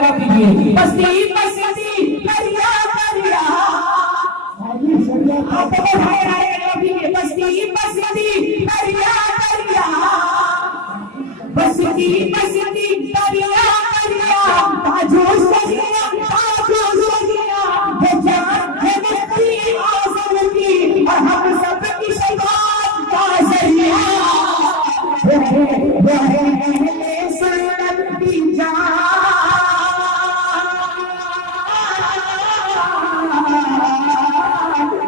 बस्ती बस्ती करिया करिया बस्ती बस्ती करिया करिया बस्ती बस्ती करिया करिया ताजूस करिया ताजूस करिया है जान है बस्ती आज़म की और हम सब की शबाब का सरिया है अहले सुन्नत की जान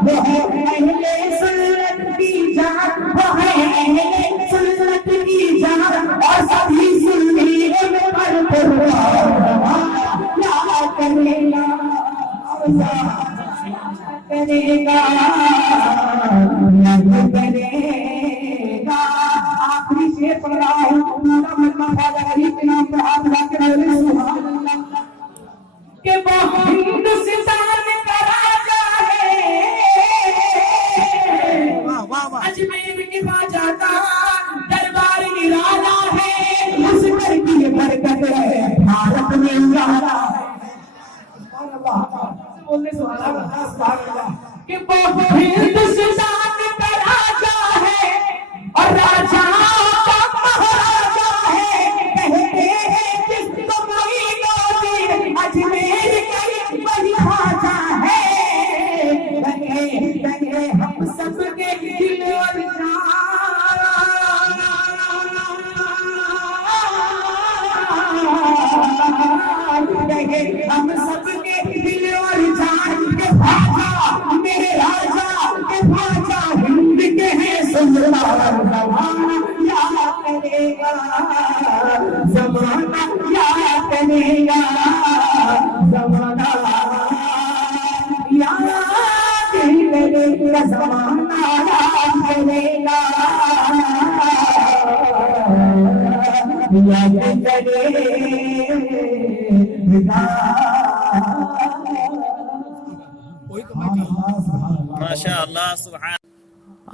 वो है अहले सुन्नत की जान वो है अहले सुन्नत की जान और सभी सुन्नी उन पर क्या करेगा करेगा करेगा। आखिरी शेर पढ़ रहा हूँ पूरा मजमा ख्वाजा गरीब के नाम पर हाथ लगा के बोले सुभान अल्लाह के वो हिंदुस्तान का राजा है अजमेर के ख्वाजा का दरबार निराला है उस घर की बरकत है भारत में उजाला है। बोलने सुभान अल्लाह कि वो हिंदुस्तान का राजा है और राजा का महाराजा है कहते हैं जिसको कोई नौजी अजमेर का वही ख्वाजा है लगे लगे हम सबके दिल और जान लगे हम सबके दिल और जान के ख्वाजा मेरे राजा के ख्वाजा हिंद के हैं सुल्तान जमाना क्या करेगा जमाना क्या करेगा जमाना याद करेगा जमाना याद करेगा याद करेगा। माशा अल्लाह सुभान।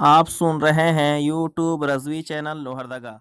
आप सुन रहे हैं यूट्यूब रज़वी चैनल लोहरदगा।